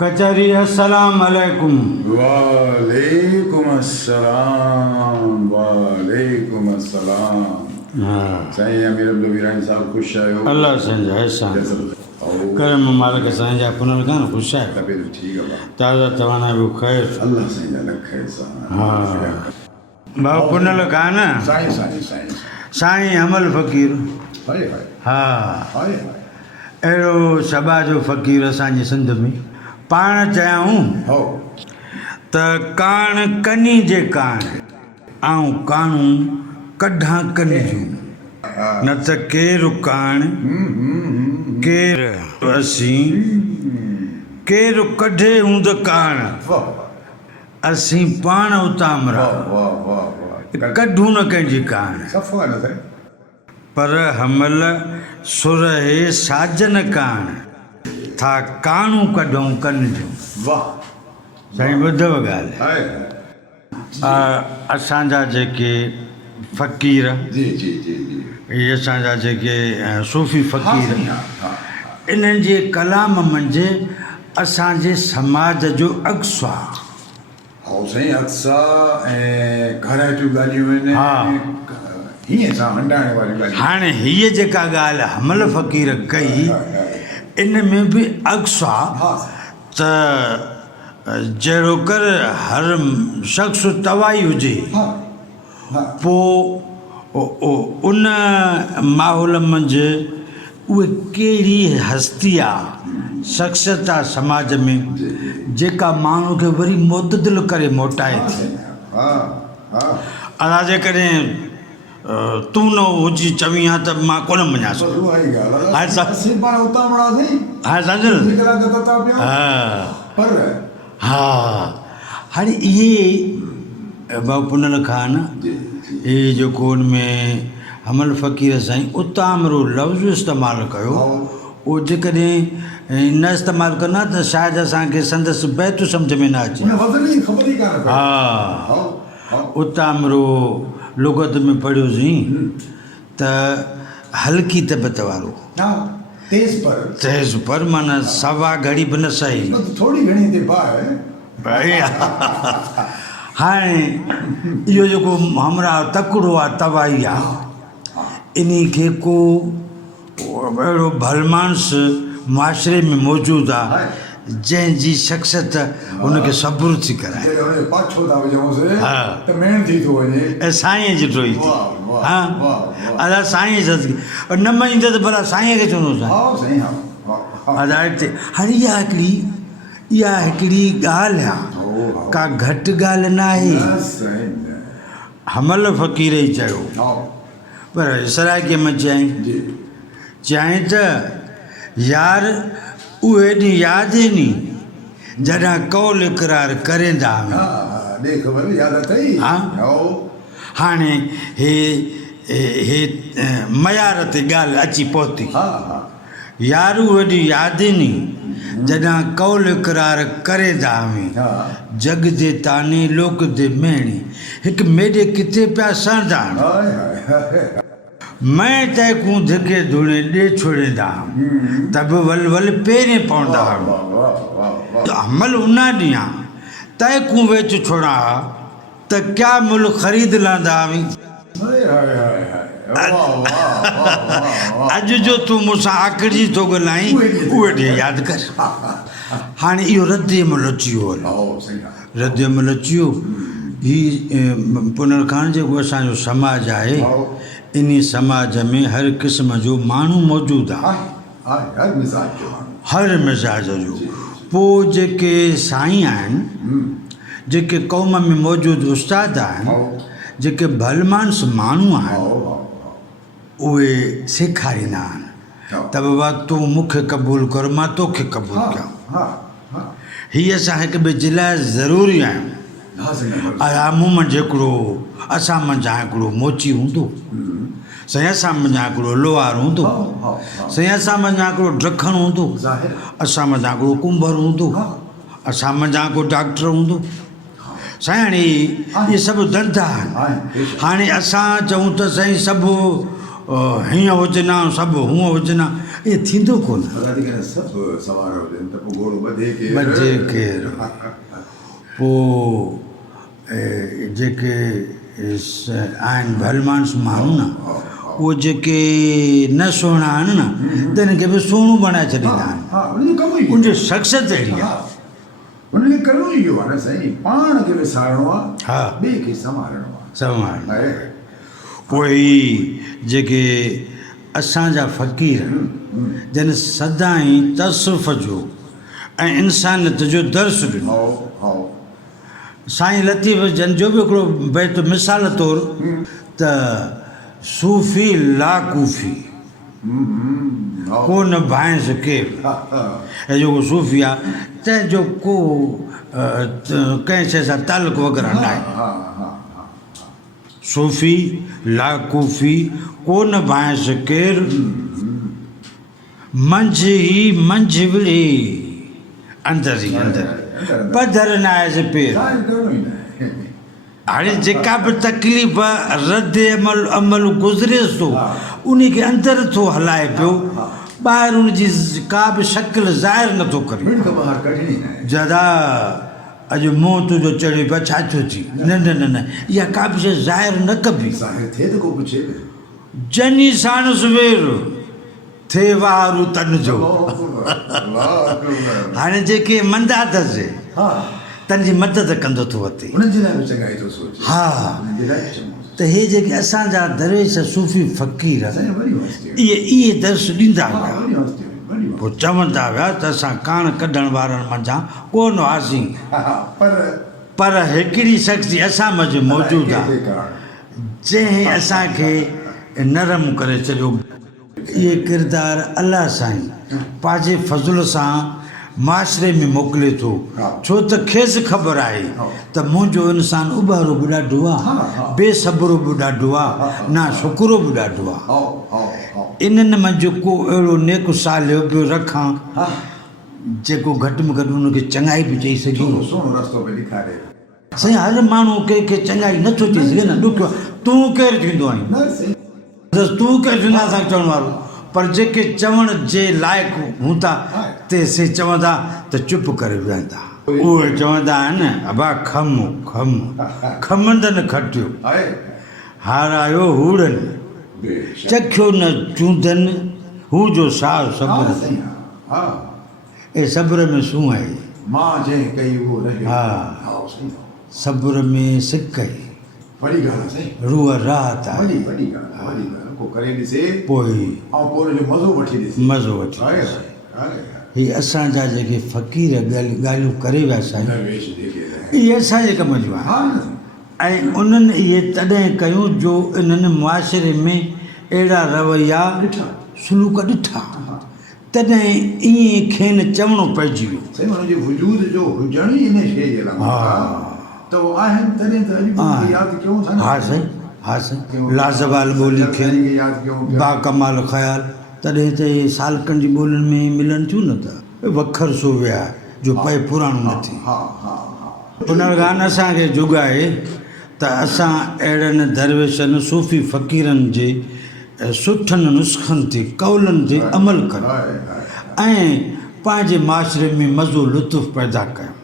कचहरी अस्सलाम अलैकुम। वालेकुम अस्सलाम, वालेकुम अस्सलाम। हाँ साईं अमीर अब्दुल वीरानी साहब ख़ुशि आहियो? अल्लाह संजा ऐसा करम मालिक साईं जा पुनल कान ख़ुशि आहे। तबियत ठीकु आहे? ताज़ा तवाना बि ख़ैर। अल्लाह साईं जा लख एहसान। हाँ भाउ पुनल कान साईं साईं साईं साईं अमल फ़क़ीर। हाय हाय हा हाय हाय। अहिड़ो सभा जो फ़क़ीर असांजी सिंध में पाण चयाऊं हो त कान कनी जे कान ऐं कानूं कढां कनि जूं न त केरु कान केरु असीं केरु कढे हूंद कान वाह असीं पाण उतामरा वाह वाह वाह। कढूं न कंहिंजी कान सफ़ो आहे न साईं। पर हमल सुरहे साजन कान था कानूं कढूं कनि जूं। वाह साईं ॿुधव ॻाल्हि हाय हाय। असांजा जेके फ़क़ीर जी जी जी जी। इहे असांजा जेके सूफ़ी हाँ फ़क़ीर साईं, हाँ हाँ। इन्हनि जे कलाम मंझि असांजे समाज जो अक्स आहे। हो साईं अक्सा ऐं घराइटियूं ॻाल्हियूं आहिनि। हा। हीअं सां हंडाइण वारियूं ॻाल्हियूं। हाणे हीअ जेका ॻाल्हि हमल फ़क़ीर कई इन में बि अक्स आहे हा त जहिड़ो कर हर शख़्स तवाई हुजे हा हा। पोइ उन माहौल मंझि उहे कहिड़ी हस्ती आहे शख़्सियत आहे समाज में जेका माण्हू खे वरी मुतदिल करे मोटाए थी। हा हा। असां जेकॾहिं तूं न हुजी चवीं हा त मां कोन मञासि। बसि उहा ई ॻाल्हि आहे। हाणे सा- असीं पाण उतां वणासीं। हाणे सम्झो न। कलाक था पिया। हा पर हा हाणे इहे भाउ पुनल खान इहे जेको हुन में हमल फ़क़ीर साईं उतामरो लफ़्ज़ इस्तेमालु कयो उहो जेकॾहिं न इस्तेमालु कंदा त शायदि असांखे संदसि बैतु सम्झ में न अचे। उन वज़न जी ख़बर ई कान पई। हा हा हा। उतामरो लुग़त में पढ़ियोसीं त हल्की तबियत वारो हा तेज़ पर तेज़ पर माना सवा घड़ी बि न सही। थोरी घणी ते पाए। भई हाणे इहो जेको हमरा तकिड़ो आहे तवाई आहे इन खे को अहिड़ो भलमानस मुआशिरे में मौजूदु आहे जंहिंजी शख़्सियत हुनखे सबुर थी कराए। पाछो था विझूंसि हा। त मेण थी थो वञे। ऐं साईं जितो ई थी। वाह, वाह, हा वाह, वाह। अदा साईं सदके न मञींदे त भला साईं खे चवंदो हा साईं हा हा। अदा हिते हाणे इहा हिकिड़ी ॻाल्हि आहे का घटि ॻाल्हि न आहे। साईं हमल फ़क़ीर ई चयो हा पर सराइकीअ में चयईं त यार उहे ॾींहुं यादि ई नी जॾहिं कौल इक़रार करेंदा हुआ। हा ॾे ख़बर यादि अथई। हा। हाणे हे मयार ते ॻाल्हि अची पहुती। हा हा यार उहे ॾींहुं यादि ई नी जॾहिं कौल इक़रार करेंदा हुआ। हा जग जे ताने लोक जे मेणे हिकु मेॾे किथे पिया सहंदा हाय हाय। मैं तंहिंकूं धिके धुणे ॾे छोड़ींदा त बि वल वल पहिरें पवंदा वाह वाह वाह वाह। अमल उन ॾींहुं आहे तंहिंकूं वेच छोड़ा त क्या मुल ख़रीद लहंदा हुई। हाय हाय हाय हाय। वाह वाह वाह वाह। अॼु जो तूं मूंसां आख़िरी थो ॻाल्हाईं उहे ॾींहुं यादि कर। हाणे इहो रद्द महिल अची वियो हा साईं हा। रद्द महिल अची वियो हीउ पुनल खान जेको असांजो समाज आहे इन समाज में हर क़िस्म जो माण्हू मौजूदु आहे। हर मिज़ाज जो हर मिज़ाज जो। पोइ जेके साईं आहिनि जेके क़ौम में मौजूदु उस्ताद आहिनि जेके भलमानस माण्हू आहिनि उहे सेखारींदा आहिनि त बाबा तूं मूंखे क़बूलु कर मां तोखे क़बूलु कयां। हीअ असां हिक ॿिए जे लाइ ज़रूरी आहियूं। मूं मंझि हिकिड़ो असां मंझां हिकिड़ो मोची हूंदो साईं असां मंझां हिकिड़ो लोहार हूंदो साईं असां मंझां हिकिड़ो ड्रखण हूंदो असां मंझां हिकिड़ो कुंभर हूंदो असां मंझां को डॉक्टर हूंदो साईं। हाणे इहे सभु धंधा आहिनि। हाणे असां चऊं त साईं सभु हीअं हुजनि सभु हूअं हुजनि इहे थींदो कोन सभु सवार हुजनि त पोइ घोड़ो ॿधे केरु ॿधे केरु पोइ जेके आहिनि भलमानस माण्हू न उहे जेके न सुहिणा आहिनि न त हिनखे बि सुहिणो बणाए छॾींदा आहिनि हा उनजो कमु ई उनजी शख़्सियत अहिड़ी आहे उनखे करिणो ई इहो आहे न साईं पाण खे विसारणो आहे हा ॿिए खे संभालणो आहे संभाल आहे पोइ ई जेके असांजा फ़क़ीर जन सदाई तसुफ़ जो ऐं इंसानियत जो दर्स ॾिनो हाओ हाओ साईं लतीफ़ जन जो बि हिकिड़ो बैत मिसाल तौरु त सूफ़ी लाकूफ़ी को न भांइस केरु ऐं जेको सूफ़ी आहे तंहिंजो को कंहिं शइ सां तालुक वग़ैरह न आहे सूफ़ी लाकूफ़ी को न भांइस केरु मंझि ई मंझि विड़े अंदरि ई अंदरि पधर न आहे पेर हाणे जेका बि तकलीफ़ रद अमल गुज़रेसि थो उन खे अंदरि थो हलाए पियो ॿाहिरि उनजी का बि शकिल ज़ाहिर नथो करे दादा अॼु मुंहुं तुंहिंजो चढ़े पियो छा थियो थी न न न न इहा का बि शइ ज़ाहिर न कबी जनी साण सुवेर थिए वारू तन जो हाणे जेके मंदा अथसि तन जी मदद कंदो थो वठे हा त हे जेके असांजा दरवेश सूफ़ी फ़क़ीर इहे दर्स ॾींदा हुआ पोइ चवंदा हुआ त असां कान कढण वारनि मंझां कोन हुआसीं पर हिकिड़ी शख़्सी असां मंझि मौजूदु आहे जंहिं असांखे नरम करे छॾियो इहे किरदार अलाह साईं पंहिंजे फज़ुल सां माशरे में मोकिले थो छो त खेसि ख़बर आहे त मुंहिंजो इंसानु उॿारो बि ॾाढो आहे बेसब्रो बि ॾाढो आहे ना शुकुरो बि ॾाढो आहे इन्हनि मंझि को अहिड़ो नेक सालियो बि रखां जेको घटि में घटि उनखे चङाई बि चई सघे साईं हर माण्हू कंहिंखे चङाई नथो चई सघे न ॾुखियो तूं केरु थींदो आहीं तूं केरु थींदो आहे असांखे चवण वारो पर जेके चवण जे लाइक़ु हूंदा ते से चवंदा त चुप करे वेहंदा उहे चवंदा आहिनि अबा खम खम खमंदनि खटियो हारायो हूड़नि चखियो न चूंदनि हू जो साह सब्र ए सब्र में सूं आहे हा सब्र में सिक आहे रूह राहत आहे पोइ मज़ो वठी हीअ असांजा जेके फ़क़ीर ॻाल्हियूं करे विया साईं इहे असांजे कम जूं आहिनि ऐं उन्हनि इहे तॾहिं कयूं जो इन्हनि मुआशिरे में अहिड़ा रवैया सलूक ॾिठा तॾहिं ईअं खेनि चवणो पइजी वियो हा साईं हा साईं लाज़वाल ॿोली खेनि बाकमाल ख़्याल तॾहिं त इहे सालकनि जी ॿोलियुनि में मिलनि थियूं न त वखर सो विया जो पए पुराणो न थी पुनर्गान असांखे जुगाए त असां अहिड़नि दरवेशनि सूफ़ी फ़क़ीरनि जे सुठनि नुस्ख़नि ते कौलनि ते अमल कयूं ऐं पंहिंजे माशरे में मज़ो लुत्फ़ पैदा कयूं